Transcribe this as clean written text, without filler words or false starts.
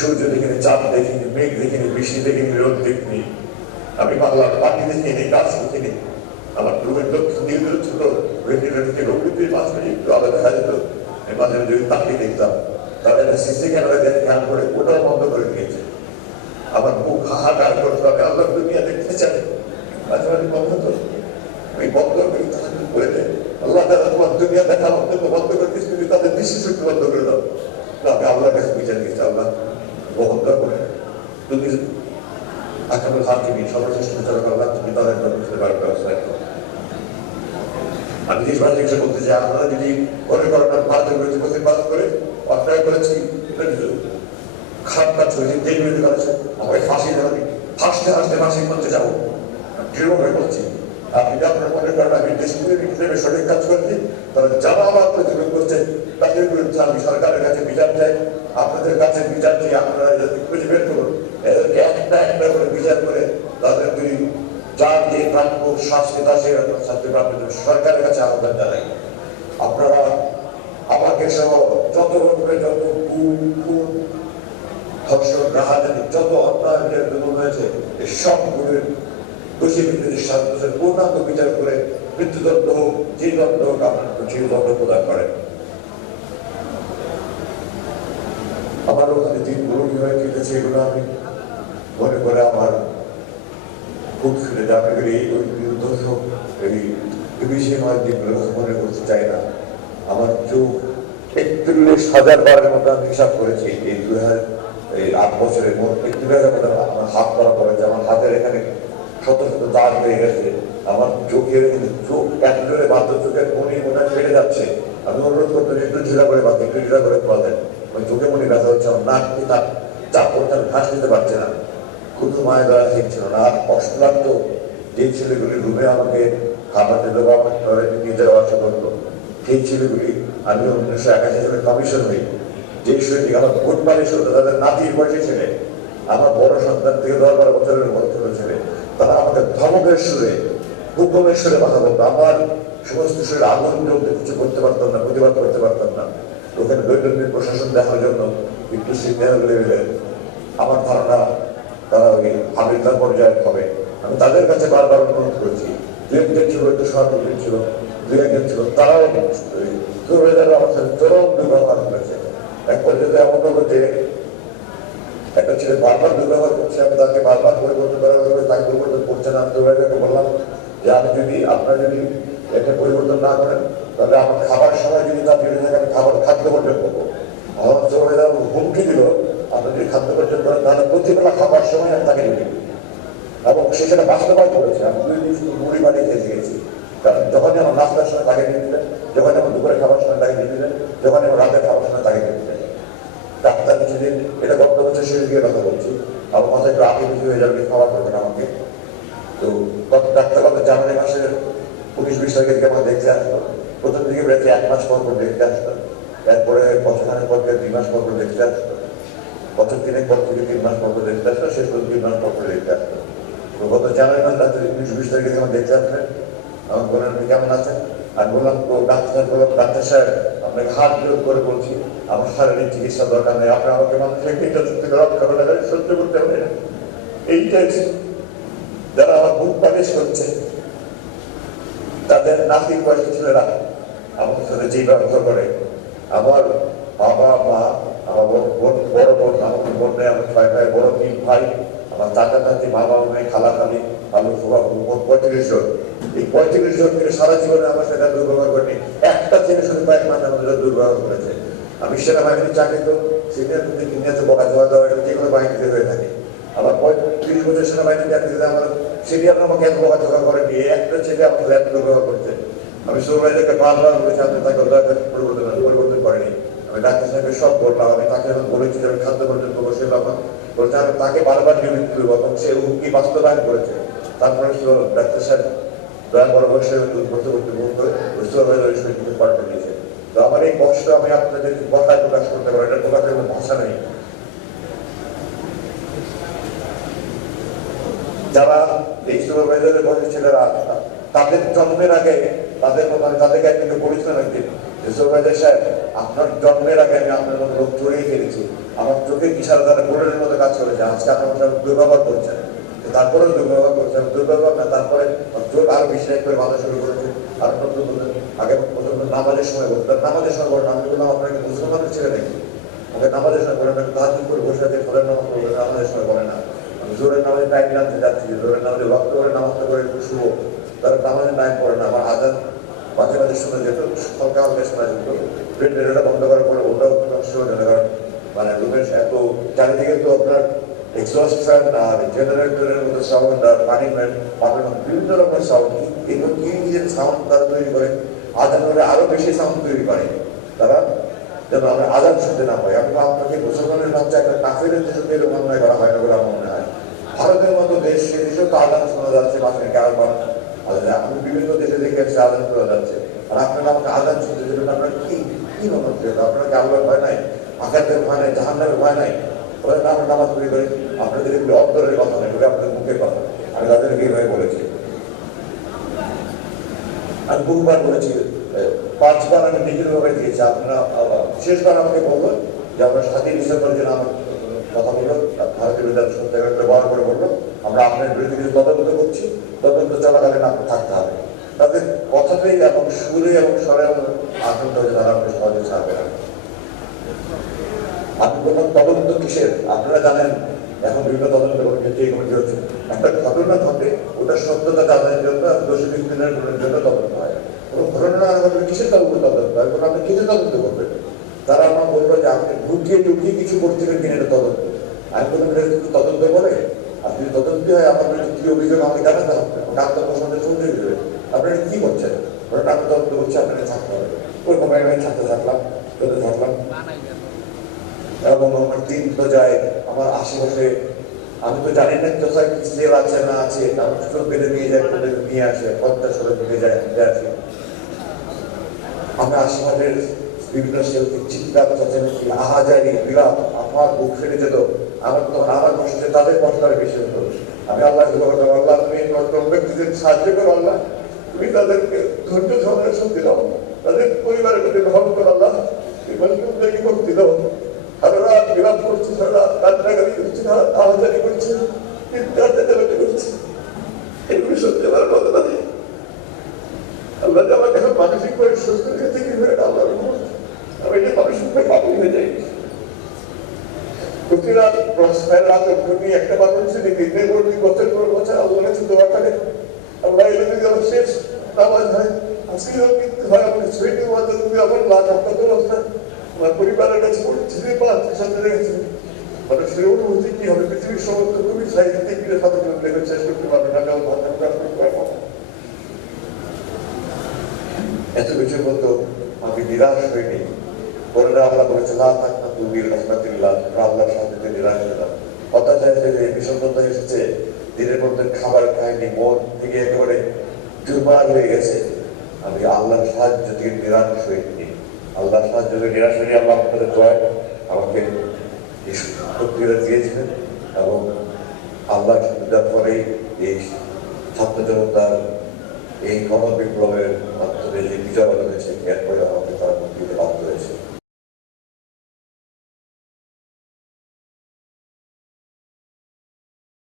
সূর্য দেখিনি, চাঁদ দেখিনি, মেঘ দেখিনি, বৃষ্টি দেখিনি, রোদ দেখিনি, আমি বাংলার পাখি দেখিনি, গাছ দেখিনি। আমার রুমের দক্ষিণ দিকে ছোট থেকে রবীন্দ্র মাঝ একটু আলাদা দেখা যেত। মাঝে মাঝে তাকিয়ে দেখতাম, তাদের সিসি ক্যামেরা দিয়ে খেয়াল করে ওটাও বন্ধ করে দিয়েছে। আমার বুক হাহাকার করতে হবে, আল্লাহ দুনিয়া দেখতে চাই। মাঝে মাঝে বন্ধ তো আমি বন্ধ করে দেয়, আল্লাহ তারা তোমার দুনিয়া দেখা অন্তত বন্ধ করে দিচ্ছি, তুমি তাদের দৃষ্টি শক্তি বন্ধ করে দাও। আমি আল্লাহর কাছে বিচার দিচ্ছি, আল্লাহ বহনটা করে তুমি আকামের হাকিমি সর্বশ্রেষ্ঠ বিচারক আল্লাহ, তুমি তাদের ব্যবস্থা করো। আমি দেশবাসী হিসেবে বলতে চাই, আপনারা যদি মনে করেন ভারতের বিরুদ্ধে প্রতিবাদ করে অন্যায় করেছি, খারাপ কাজ হয়েছে, দেশ বিরোধী করেছে, আমাকে ফাঁসি দেওয়া, হাসতে হাসতে ফাঁসির মধ্যে যাবো দৃঢ়ভাবে বলছি। আপনি আপনার মনে করেন আমি দেশ হিসেবে সঠিক কাজ করেছি, তারা যারা আমার প্রতিরোধ করছে তাদের বিরুদ্ধে আমি সরকারের কাছে বিচার চাই, আপনাদের কাছে বিচার চাই। আপনারা খুঁজে বের করুন, এদেরকে একটা একটা করে বিচার করে তাদের যার যে প্রাপ্য শাস্তি তা সেরকম শাস্তি প্রাপ্ত সরকারের কাছে আহ্বান জানাই। আপনারা আমাকে সহ যত রকমের যত ধর্ষণ, রাহাজানি, যত অন্যায় হয়েছে সবগুলির দোষী ব্যক্তিদের শাস্তি পূর্ণাঙ্গ বিচার করে মৃত্যুদণ্ড হোক, যে দণ্ড হোক আপনার সেই দণ্ড প্রদান করেন। আমার ওখানে দিনগুলো হয়ে কেটেছে, এগুলো আমি মনে করে আমার খুব ফিরে যাবে। এই দর্শক এই বিষয়ে আমার দিনগুলো মনে করতে চাই না। আমার চোখ 41,000 বারের মতো আমি হিসাব করেছি এই 2008 বছরের মোট 41,000 মতো আমার হাত করা পড়েছে। আমার হাতের এখানে শত শত দাগ হয়ে গেছে। আমার চোখের চোখ একেবারে বাধ্য, চোখের মনে মনে ফেটে যাচ্ছে। আমি অনুরোধ করতে একটু ঢিলা করে বাঁধে, একটু ঢিলা করে বাঁধেন। ওই চোখে মনে ব্যথা হচ্ছে, আমার নাক তার চাপ করতে আমি ঘাস দিতে পারছে না, খুব মায়ের দ্বারা ঠিক ছিল না। আর অসুলান্ত যে ছেলেগুলি রুমে আমাকে খাবার দিতে বা নিয়ে যাওয়া আসা করতো, সেই ছেলেগুলি আমি 1981 সালে কমিশন হই, যে সৈনিক আমার ভোট পালিশ হতো, তাদের নাতির বয়সী ছেলে, আমার বড় সন্তান থেকে 10-12 বছরের মধ্যে ছেলে, তারা আমাকে ধমকের সুরে, হুকুমের সুরে কথা বলতো। আমার সমস্ত শরীরে আগুন জ্বলতে, কিছু করতে পারতাম না, প্রতিবাদ করতে পারতাম না। ওখানে দৈনন্দিন প্রশাসন দেখার জন্য একটু সিনিয়র লেভেলের আমার ধারণা তারা ওই হাবিলদার পর্যায়ে হবে। আমি তাদের কাছে বারবার অনুরোধ করেছি, দু একজন ছিল, একটু সহযোগী ছিল, দু একজন ছিল, তারাও আমার সাথে চরম দুর্ব্যবহার করেছে। এক পর্যায়ে এমন হলো যে একটা ছেলে বারবার দুর্ব্যবহার করছে, আমি তাকে বারবার পরিবর্তন করার হবে, তাকে পরিবর্তন করছে না। আমি দুর্ভাগ্যকে বললাম যে আমি যদি আপনারা যদি এটা পরিবর্তন না করেন, তাহলে আমার খাবার সময় যদি তার বিরুদ্ধে আমি খাদ্য বর্জন করবো। আমার হুমকি দিল, আপনি যদি খাদ্য বর্জন করেন তাহলে প্রতিবেলা খাবার সময় আমি তাকে নিয়ে, এবং সে সেটা বাস্তবায়ন করেছে। আমি 2 দিন শুধু মুড়ি বানিয়ে খেতে গেছি, কারণ যখনই আমার নাস্তার সময় তাকে নিয়ে দিলেন, যখন আমার দুপুরে খাবার সময় তাকে নিয়ে দিলেন, যখন আমার রাতের খাবার সময় তাকে নিয়ে দিলেন। ডাক্তার কিছুদিন এটা গত বছর শেষ দিকে কথা বলছি, আমার মাথায় একটু আগে বেশি হয়ে যাবে, খাবার করবেন আমাকে। তো ডাক্তার কথা জানুয়ারি মাসের 19-20 তারিখের দিকে আমাকে দেখতে আসতো। প্রথম দিকে বেড়েছে 1 মাস পর পর দেখতে আসতো, এরপরে বছরখানেক পর 2 মাস পর পর দেখতে আসতো, বছর 3 পর থেকে 3 মাস পর পর দেখতে আসতো, শেষ পর্যন্ত 3 মাস পর পর দেখতে আসতো। গত জানুয়ারি মাস রাত্রে 19-20 তারিখে আমার দেখতে আসলেন, আমার বললেন আপনি কেমন আছেন? আর বললাম তো ডাক্তার, বললাম ডাক্তার সাহেব আপনাকে হাত বিরোধ করে বলছি, আমার শারীরিক চিকিৎসা দরকার নেই, আপনি আমাকে মানুষের এটা থেকে রক্ষা করে সহ্য করতে হবে না। এইটাই যারা আমার বুক পালিশ করছে, তাদের নাতির বয়সী ছেলেরা আমার সাথে যে ব্যবহার করে, আমার বাবা মা, আমার বড় বোন, আমার বোন নেই, আমার 6 ভাই, বড় 3 ভাই, আমার চাচা চাচি, বাবা মেয়ে, খালা খালি, আমার 35 জন। এই 35 জন মিলে সারা জীবনে আমার সাথে দুর্ব্যবহার করেনি। একটা ছেলে শুধু কয়েক মাস আমাদের দুর্ব্যবহার করেছে। আমি সেনাবাহিনীর চাকরি তো সিনিয়র ইংরেজি বলা যাওয়া দেওয়া যে কোনো বাহিনীতে হয়ে থাকে। আমার 35 বছর সেনাবাহিনী চাকরি দিতে আমার সিনিয়র আমাকে এত বকাঝকা করেনি, একটা ছেলে আমাকে এত দুর্ব্যবহার করছে। আমি সুপারভাইজারকে বারবার বলেছি, আপনি তাকে পরিবর্তন করেনি। আমি ডাক্তার সাহেবকে সব বললাম, আমি তাকে এখন বলেছি যে আমি খাদ্য বর্জন করবো, সে বলছে আমি তাকে বারবার নিয়মিত করবো, এবং সে হুমকি বাস্তবায়ন করেছে। তারপরে ডাক্তার সাহেব দয়া বড় বয়সে করতে সুপারভাইজার পাল্টে দিয়েছে। তো আমার এই কষ্ট আমি আপনাদের কথায় প্রকাশ করতে পারি, এটা প্রকাশের কোনো ভাষা নেই। যারা এই সুপারভাইজারের বয়সী ছেলেরা, তাদের জন্মের আগে তাদের মতো আমি তাদেরকে একদিকে বলেছিলাম একদিন যে সুপারভাইজার সাহেব আপনার জন্মের আগে আমি আপনার মতো রোগ ছড়িয়ে ফেলেছি, আমার চোখে ইশারা দ্বারা গোলের মতো কাজ করেছে। আজকে আপনার সব দুর্ব্যবহার করছেন, তারপরে দুর্ব্যবহার করছেন, দুর্ব্যবহার না, তারপরে চোখ আরো বিশ্বাস করে বাধা শুরু করেছে। আর প্রথম আগে প্রথম নামাজের সময় বলতেন, নামাজের সময় বলেন, আমি বললাম আপনাকে মুসলমানের ছেলে নাকি, ওকে নামাজের সময় বলেন, তাহাজ করে বসে আছে, ফলের নামাজ পড়বে, নামাজের সময় বলে না। আমি জোরের নামাজে টাইম আনতে যাচ্ছি, জোরের নামাজে রক্ত করে নামাজটা করে একটু শুভ, তারা নামাজের টাইম পড়ে না। আমার আজান মাঝে মাঝে শোনা যেত, হালকা হালকা শোনা যেত, রেডিওটা বন্ধ করার পরে ওটাও নষ্ট হয়ে যেত। কারণ মানে রুমের এত চারিদিকে তো আপনার এক্সস্ট ফ্যান আর জেনারেটরের মতো সাউন্ড আর পানি পাবেন বিভিন্ন রকমের সাউন্ড, এগুলো কি নিজের সাউন্ড তারা তৈরি করে, আজান হলে আরো বেশি সাউন্ড তৈরি করে তারা, যেন আমরা আজান শুনতে না পাই। আমি আপনাকে মুসলমানের রাজ্যে একটা কাফেরের দেশে এরকম অন্যায় করা হয় না বলে আমার মনে হয়। ভারতের মতো দেশ, সে দেশেও তো আজান শোনা যাচ্ছে, মাঝে কারবার আমি বিভিন্ন দেশে দেখে আসছি আজান শোনা যাচ্ছে, আর আপনারা আমাকে আজান শুনতে দেবেন, আপনার কি কি মনে হচ্ছে? আপনাকে আল্লাহর ভয় নাই, আঘাতের ভয় নাই, জাহান্নামের ভয় নাই? আমরা নামাজ পড়ি করে আপনাদের এগুলো অন্তরের কথা নয়, বলে আপনাদের মুখের কথা। আমি তাদেরকে এইভাবে বলেছি, আমি বহুবার বলেছি, 5 বার আমি নিজের ভাবে দিয়েছি। আপনারা শেষবার আমাকে বললো যে আমরা 7ই ডিসেম্বর যেন আমার কথা বললো, ভারতীয় বিধান সত্যাগ্রহ ব্যবহার করে বললো আমরা আপনার বিরুদ্ধে কিছু তদন্ত করছি, তদন্ত চলাকালীন আপনার থাকতে হবে। তাদের কথাতেই এবং সুরে এবং স্বরে আনন্দ হয়ে তারা আপনি সহজে ছাড়বে না। আপনি বললাম তদন্ত কিসের? আপনারা জানেন এখন বিভিন্ন তদন্ত কমিটি হচ্ছে, একটা ঘটনা ঘটে, ওটা সত্যতা যাচাইয়ের জন্য দোষী ব্যক্তিদের জন্য তদন্ত হয়। কোনো ঘটনা ঘটলে কিসের তদন্ত হয়? আপনি কিছু তদন্ত করবেন। তারা আমার বলবো যে আপনি ঢুকিয়ে টুকিয়ে কিছু করছিলেন কিনা এটা তদন্ত। আমি বললাম তদন্ত করে, আর যদি তদন্ত হয় আমার কি অভিযোগ আমাকে জানাতে হবে, ডাক্তার সম্বন্ধে শুনতে দেবে, আপনারা কি করছেন? ওটা আমি তদন্ত করছি, আপনাকে থাকতে হবে। ওই মোবাইল থাকতে থাকলাম এবং আমার দিন তো যায়, আমার আশেপাশে আমি তো জানি না কোথায় কি সেল আছে না আছে, আমার চোখ বেঁধে নিয়ে যায়, নিয়ে আসে 50 সরে ঢুকে যায়, আসে আমি আশেপাশের বিভিন্ন সেল চিৎকার চেঁচামেচি, আহাজারি, বিলাপ, আমার বুক ফেটে যেত। আমার তখন আমার কষ্টে তাদের কষ্টটা বেশি হতো। আমি আল্লাহকে বলতাম, আল্লাহ তুমি ব্যক্তিদের সাহায্য করো, আল্লাহ তুমি তাদেরকে ধৈর্য ধরনের শক্তি দাও, তাদের পরিবারের প্রতি গ্রহণ করো, আল্লাহ তুমি মুক্তি দাও। সারা রাত বিলাপ করছি, সারা রাত কান্নাকারি করছি, সারা আহাজারি করছি, চিৎকার চেঁচামেচি করছি, এগুলি সত্যি আমার কথা না। আল্লাহ যে আমাকে এখন মানসিক ভাবে সুস্থ হয়েছে কি হয়ে আল্লাহ, আমি যে মানসিক ভাবে পাগল হয়ে যাই। প্রতি রাত রাত একটা মানুষ দিনের পর দিন, বছর পর বছর আল্লাহ কাছে দোয়া করে, আল্লাহ এলে যদি আমার শেষ নামাজ হয়, আজকেও কিন্তু হয় আমার শহীদের মাঝে যদি আমার লাখ আপনাদের অবস্থা আমার পরিবারের কাছে ছেলে বা আত্মীয় স্বজনের কাছে মানে সে অনুভূতি কি হবে? পৃথিবীর সমস্ত কবি সাহিত্যে গিয়ে সাথে লেখা শেষ করতে পারবে না, কারণ এত কিছুর মতো আমি নিরাশ হইনি। পরেরা আল্লাহ বলেছে না থাক না তুমি রহমাতুল্লাহ, আল্লাহর সাথে নিরাশ হলাম। হতাশা এসেছে, বিষণ্ণতা এসেছে, দিনের পর দিন খাবার খায়নি, মন থেকে একেবারে দুর্বার হয়ে গেছে। আমি আল্লাহর সাহায্য থেকে নিরাশ হইনি। আল্লাহর সাহায্য থেকে নিরাশ হয়নি। আল্লাহ আপনাদের দোয়ায় আমাকে এই শক্তিটা দিয়েছিলেন এবং আল্লাহ দেওয়ার পরেই এই ছাত্র জনতার এই গণবিপ্লবের মাধ্যমে যে বিজয় হয়েছে, এরপরে আমাকে তারা মুক্তি দিতে বাধ্য হয়েছে।